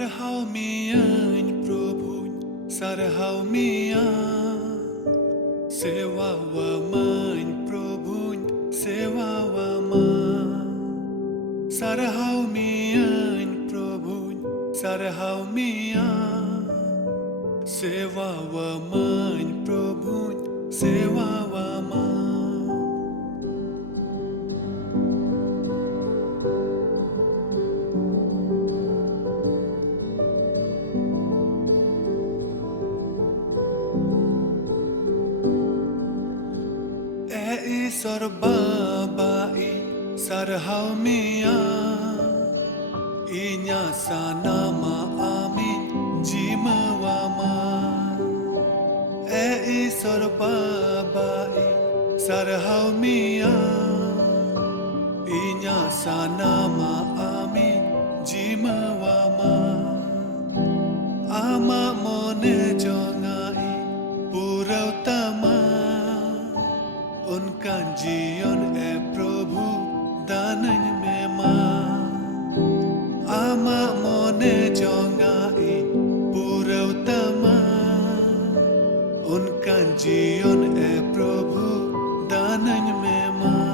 Sarhau mian Prabhuň, sarhau mian Sewa wa main Prabhuň, sewa wa man Sarhau mian Prabhuň, sarhau mian Sewa wa main Prabhuň, sewa wa man Isor babai sarhau mian Inya sanama amin jimawama Isor babai sarhau mian Inya sanama amin jimawama Ama mone jongai purau tama उनका जीवन है प्रभु दानन में मां आमा मोने जोंगाई पुरौतमा उनका जीवन है प्रभु दानन में मां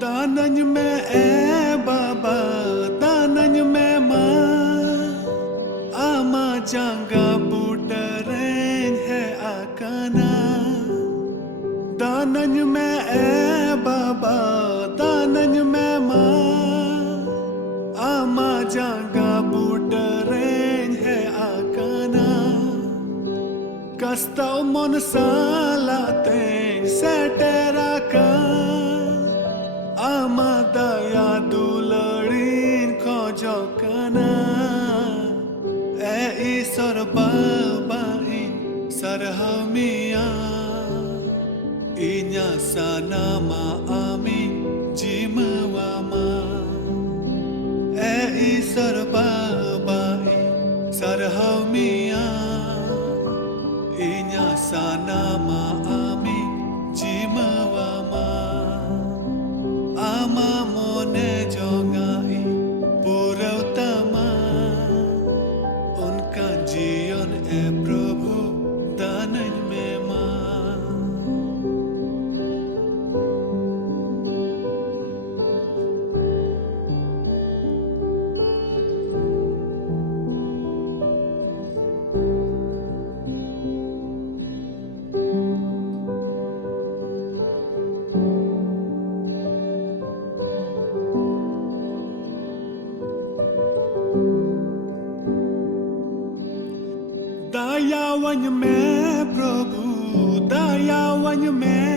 दानन में बाबा दानन में मां आमा जांगा बुटरें है आकाना दानन में बाबा दानन में मां आमा जांगा बुटरें है आकाना कस्ताव मन सालाते सेटेरा का Ama daya dularin khojo kana Isor babain sarhau mian Inya sanama amin jimawama Isor babain sarhau mian Inya sanama amin jimawama Ama mone jongai purauttama उनका जीवन है प्रभु दानन में मां दयावन में प्रभु दयावन में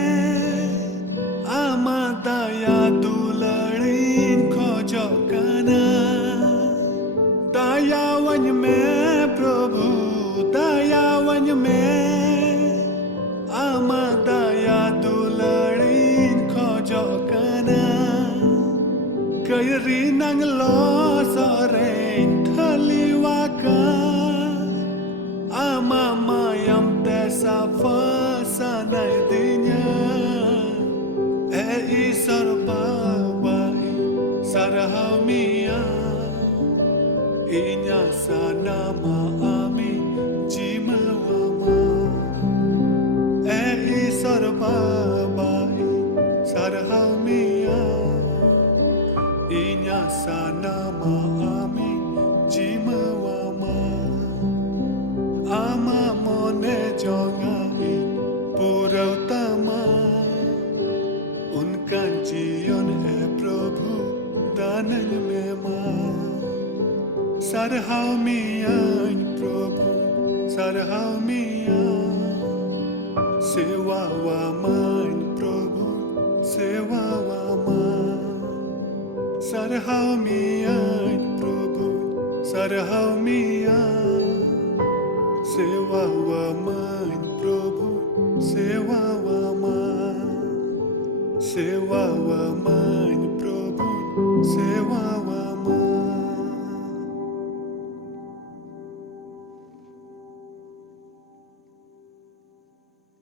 आमा दया दुलड़ीन खोजो काना दयावन में प्रभु दयावन में आमा दया दुलड़ीन खोजो काना कयरी नंग लो Soren थलिवाका Ama mayam tesa fasanai dinya Isor babai sarhau mian Inya sanama amin jimawama Isor babai sarhau mian Inya sanama amin jimawama Ama mone jongai purauttama उनका जीवन है प्रभु दानन में मां sarhau mian प्रभु sarhau mian sewa wa main प्रभु sewa wa man sarhau mian प्रभु sarhau mian Sewa wa main Prabhu, sewa wa